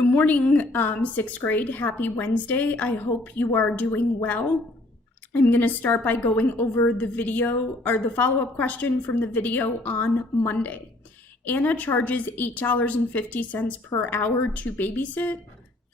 Good morning, sixth grade. Happy Wednesday. I hope you are doing well. I'm going to start by going over the video or the follow-up question from the video on Monday. Anna charges $8.50 per hour to babysit.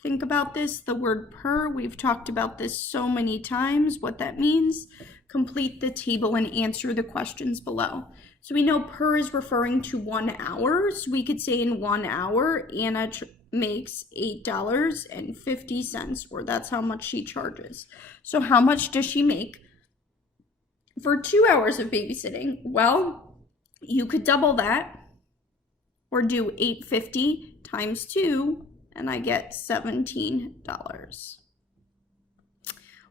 Think about this, the word per, we've talked about this so many times, what that means. Complete the table and answer the questions below. So we know per is referring to 1 hour, so we could say in 1 hour, Anna makes $8.50, or that's how much she charges. So how much does she make for 2 hours of babysitting? Well, you could double that, or do $8.50 times 2, and I get $17.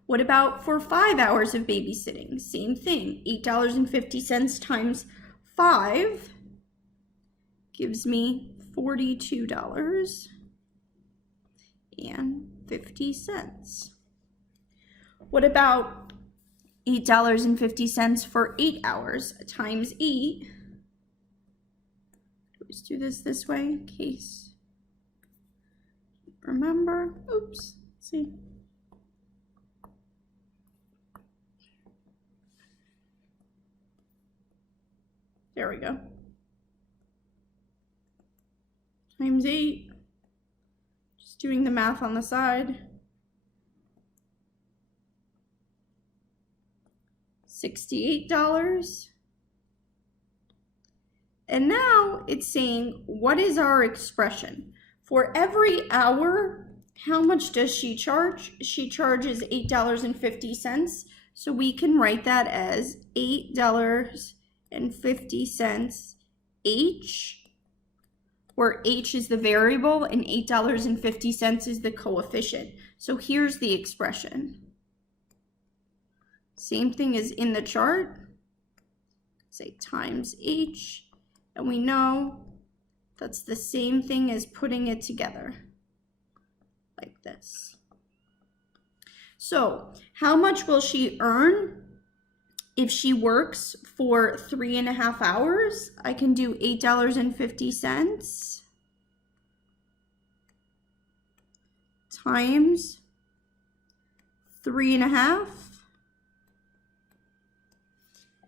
What about for 5 hours of babysitting? Same thing, $8.50 times 5 gives me $42.50. What about $8.50 for 8 hours times 8? Let's do this way in case remember. Oops, let's see. There we go. Times 8. Just doing the math on the side. $68. And now it's saying, what is our expression? For every hour, how much does she charge? She charges $8.50. So we can write that as $8.50 H, where H is the variable and $8.50 is the coefficient. So here's the expression. Same thing as in the chart. Say times H, and we know that's the same thing as putting it together like this. So how much will she earn if she works for 3.5 hours? I can do $8.50 times 3.5,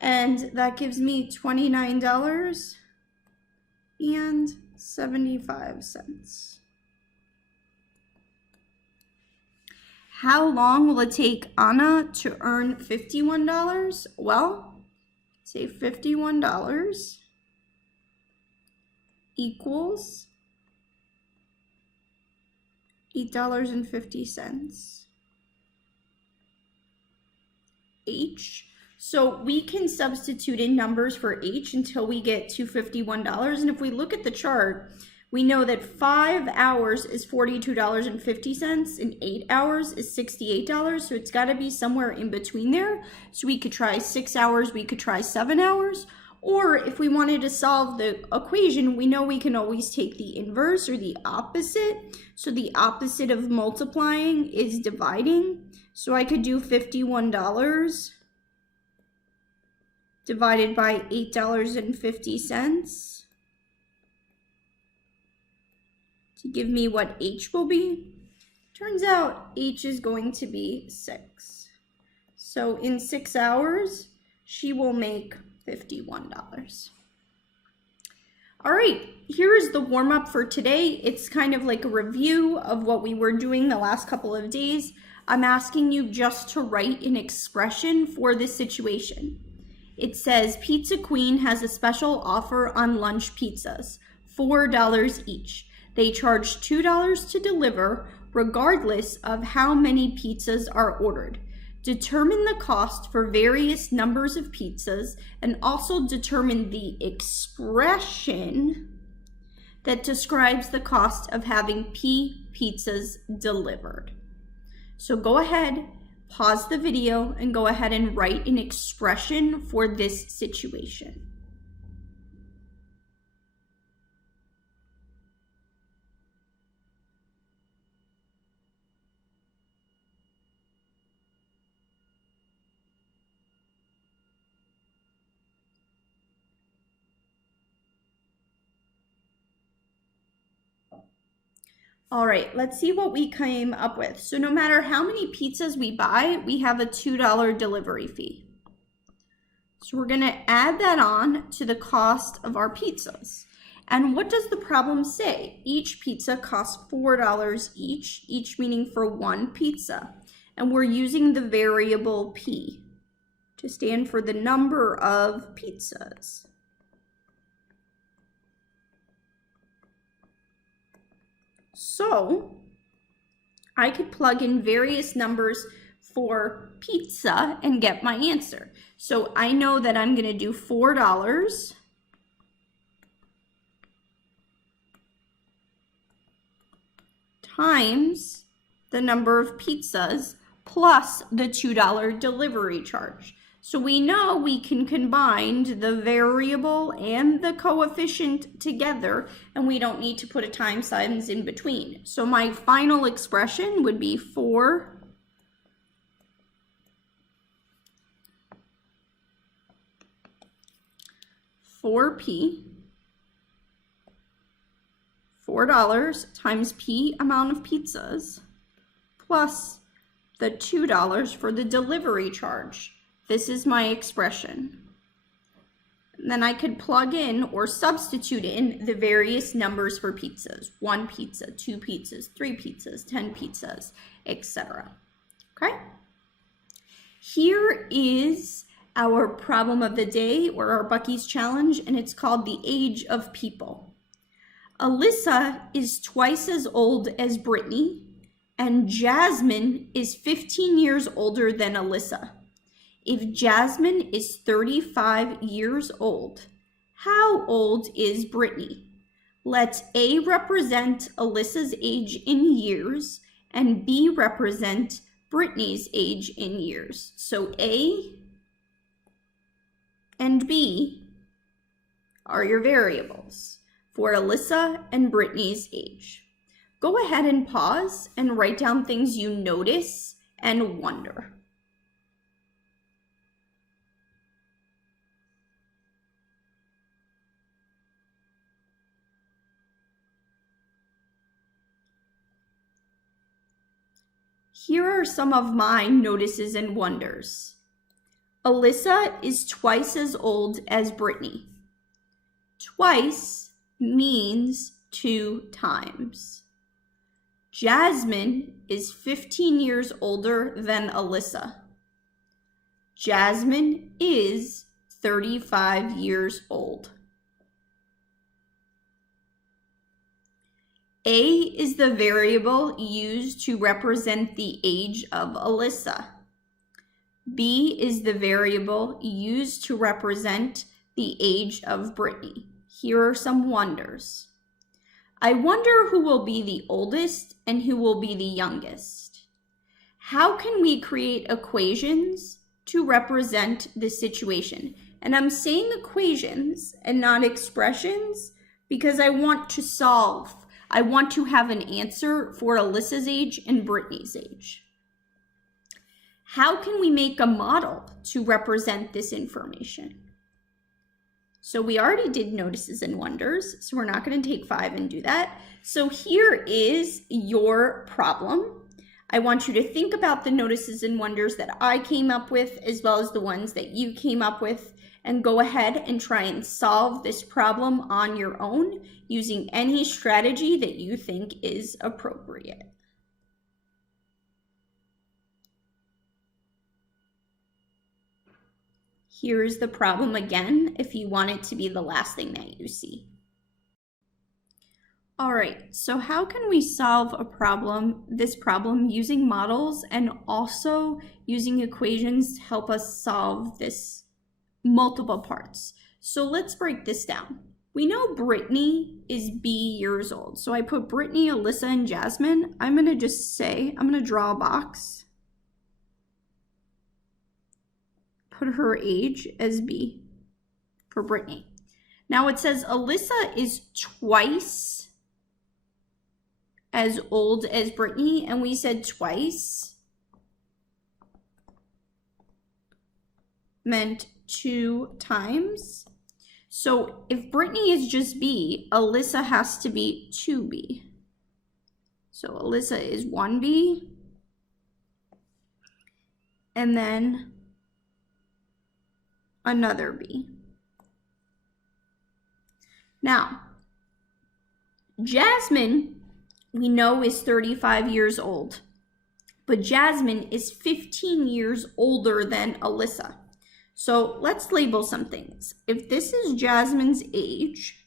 and that gives me $29.75. How long will it take Anna to earn $51? Well, say $51 equals $8.50 H. So we can substitute in numbers for H until we get to $51. And if we look at the chart, we know that 5 hours is $42.50 and 8 hours is $68. So it's got to be somewhere in between there. So we could try 6 hours, we could try 7 hours. Or if we wanted to solve the equation, we know we can always take the inverse or the opposite. So the opposite of multiplying is dividing. So I could do $51 divided by $8.50 to give me what H will be. Turns out H is going to be 6. So in 6 hours, she will make $51. All right, here is the warm-up for today. It's kind of like a review of what we were doing the last couple of days. I'm asking you just to write an expression for this situation. It says Pizza Queen has a special offer on lunch pizzas, $4 each. They charge $2 to deliver regardless of how many pizzas are ordered. Determine the cost for various numbers of pizzas and also determine the expression that describes the cost of having P pizzas delivered. So go ahead, pause the video, and go ahead and write an expression for this situation. All right, let's see what we came up with. So no matter how many pizzas we buy, we have a $2 delivery fee. So we're gonna add that on to the cost of our pizzas. And what does the problem say? Each pizza costs $4 each meaning for one pizza. And we're using the variable P to stand for the number of pizzas. So I could plug in various numbers for pizza and get my answer. So I know that I'm gonna do $4 times the number of pizzas plus the $2 delivery charge. So we know we can combine the variable and the coefficient together, and we don't need to put a time signs in between. So my final expression would be 4P, $4 times P amount of pizzas, plus the $2 for the delivery charge. This is my expression. And then I could plug in or substitute in the various numbers for pizzas. 1 pizza, 2 pizzas, 3 pizzas, 10 pizzas, etc. Okay? Here is our problem of the day, or our Buc-ee's challenge, and it's called the age of people. Alyssa is twice as old as Brittany, and Jasmine is 15 years older than Alyssa. If Jasmine is 35 years old, how old is Brittany? Let A represent Alyssa's age in years, and B represent Brittany's age in years. So A and B are your variables for Alyssa and Brittany's age. Go ahead and pause and write down things you notice and wonder. Here are some of my notices and wonders. Alyssa is twice as old as Brittany. Twice means 2 times. Jasmine is 15 years older than Alyssa. Jasmine is 35 years old. A is the variable used to represent the age of Alyssa. B is the variable used to represent the age of Brittany. Here are some wonders. I wonder who will be the oldest and who will be the youngest. How can we create equations to represent this situation? And I'm saying equations and not expressions because I want to solve. I want to have an answer for Alyssa's age and Brittany's age. How can we make a model to represent this information? So we already did notices and wonders, so we're not going to take 5 and do that. So here is your problem. I want you to think about the notices and wonders that I came up with, as well as the ones that you came up with, and go ahead and try and solve this problem on your own using any strategy that you think is appropriate. Here's the problem again, if you want it to be the last thing that you see. All right, so how can we solve this problem using models and also using equations to help us solve this multiple parts? So let's break this down. We know Brittany is B years old. So I put Brittany, Alyssa, and Jasmine. I'm gonna draw a box. Put her age as B for Brittany. Now it says Alyssa is twice as old as Brittany, and we said twice meant 2 times. So if Brittany is just B, Alyssa has to be 2B. So Alyssa is 1B. And then another B. Now, Jasmine, we know, is 35 years old. But Jasmine is 15 years older than Alyssa. So let's label some things. If this is Jasmine's age,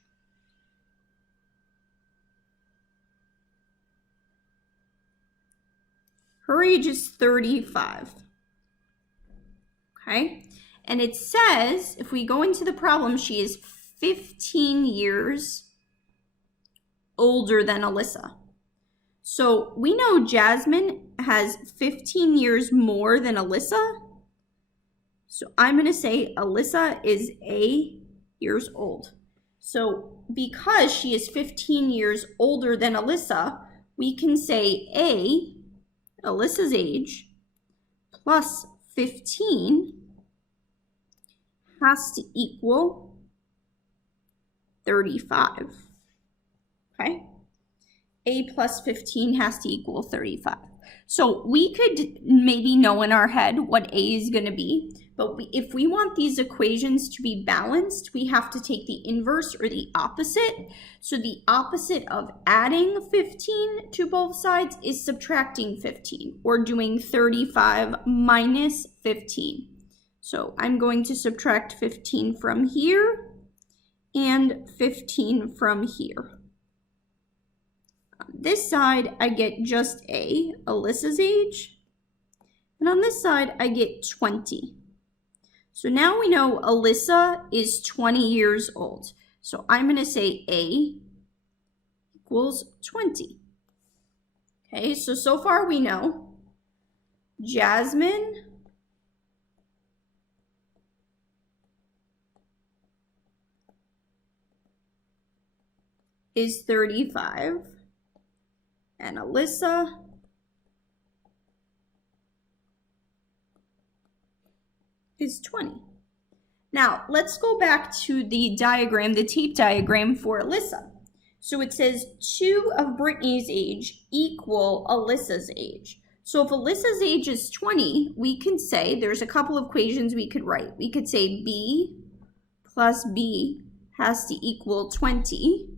her age is 35. Okay? And it says, if we go into the problem, she is 15 years older than Alyssa. So we know Jasmine has 15 years more than Alyssa. So I'm going to say Alyssa is A years old. So because she is 15 years older than Alyssa, we can say A, Alyssa's age, plus 15 has to equal 35. Okay? A plus 15 has to equal 35. So we could maybe know in our head what A is going to be, but if we want these equations to be balanced, we have to take the inverse or the opposite. So the opposite of adding 15 to both sides is subtracting 15, or doing 35 minus 15. So I'm going to subtract 15 from here and 15 from here. On this side, I get just A, Alyssa's age. And on this side, I get 20. So now we know Alyssa is 20 years old. So I'm going to say A equals 20. Okay, so far we know Jasmine is 35. And Alyssa is 20. Now, let's go back to the diagram, the tape diagram for Alyssa. So it says 2 of Brittany's age equal Alyssa's age. So if Alyssa's age is 20, we can say, there's a couple of equations we could write. We could say B plus B has to equal 20.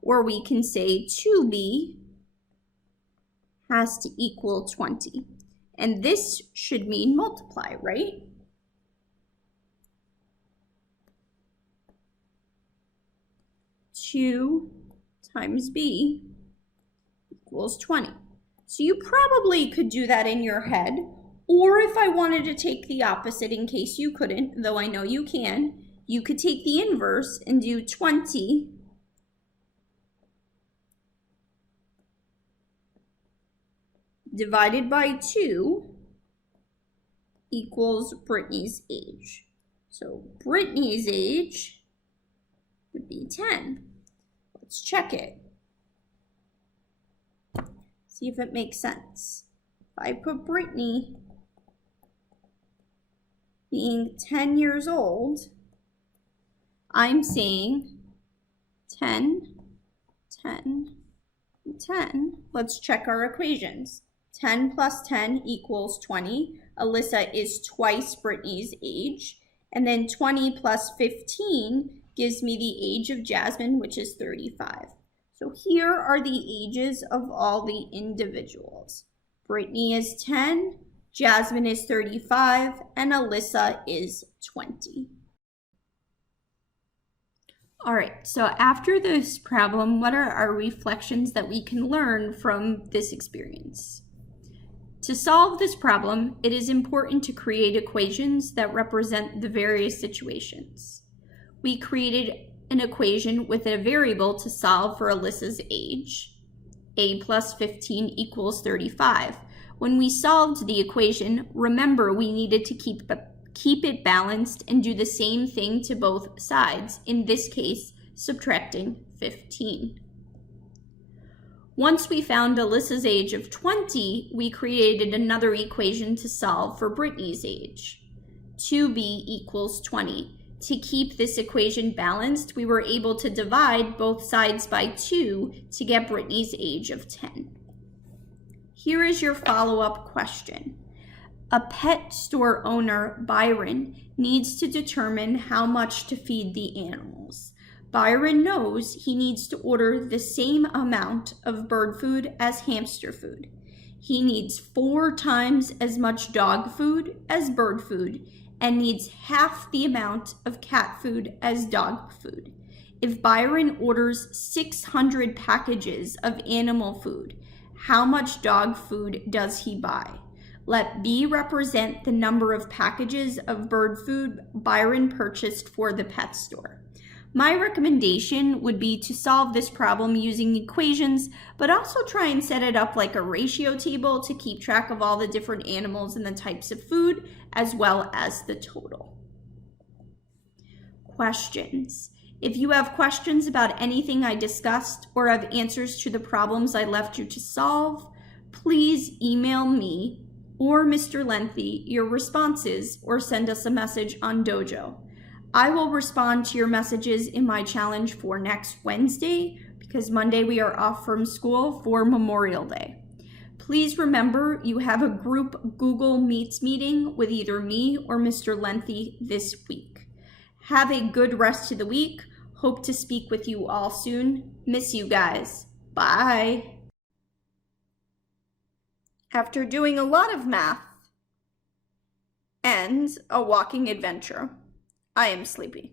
Or we can say 2B has to equal 20. And this should mean multiply, right? Two times B equals 20. So you probably could do that in your head, or if I wanted to take the opposite in case you couldn't, though I know you can, you could take the inverse and do 20 divided by 2 equals Brittany's age. So Brittany's age would be 10. Let's check it. See if it makes sense. If I put Brittany being 10 years old, I'm saying 10, 10, 10. Let's check our equations. 10 plus 10 equals 20. Alyssa is twice Brittany's age. And then 20 plus 15 gives me the age of Jasmine, which is 35. So here are the ages of all the individuals. Brittany is 10, Jasmine is 35, and Alyssa is 20. All right, so after this problem, what are our reflections that we can learn from this experience? To solve this problem, it is important to create equations that represent the various situations. We created an equation with a variable to solve for Alyssa's age. A plus 15 equals 35. When we solved the equation, remember we needed to keep it balanced and do the same thing to both sides, in this case, subtracting 15. Once we found Alyssa's age of 20, we created another equation to solve for Brittany's age. 2b equals 20. To keep this equation balanced, we were able to divide both sides by 2 to get Brittany's age of 10. Here is your follow-up question. A pet store owner, Byron, needs to determine how much to feed the animals. Byron knows he needs to order the same amount of bird food as hamster food. He needs 4 times as much dog food as bird food and needs half the amount of cat food as dog food. If Byron orders 600 packages of animal food, how much dog food does he buy? Let B represent the number of packages of bird food Byron purchased for the pet store. My recommendation would be to solve this problem using equations, but also try and set it up like a ratio table to keep track of all the different animals and the types of food, as well as the total. Questions. If you have questions about anything I discussed or have answers to the problems I left you to solve, please email me or Mr. Lengthy your responses or send us a message on Dojo. I will respond to your messages in my challenge for next Wednesday because Monday we are off from school for Memorial Day. Please remember you have a group Google Meets meeting with either me or Mr. Lengthy this week. Have a good rest of the week. Hope to speak with you all soon. Miss you guys. Bye. After doing a lot of math and a walking adventure, I am sleepy.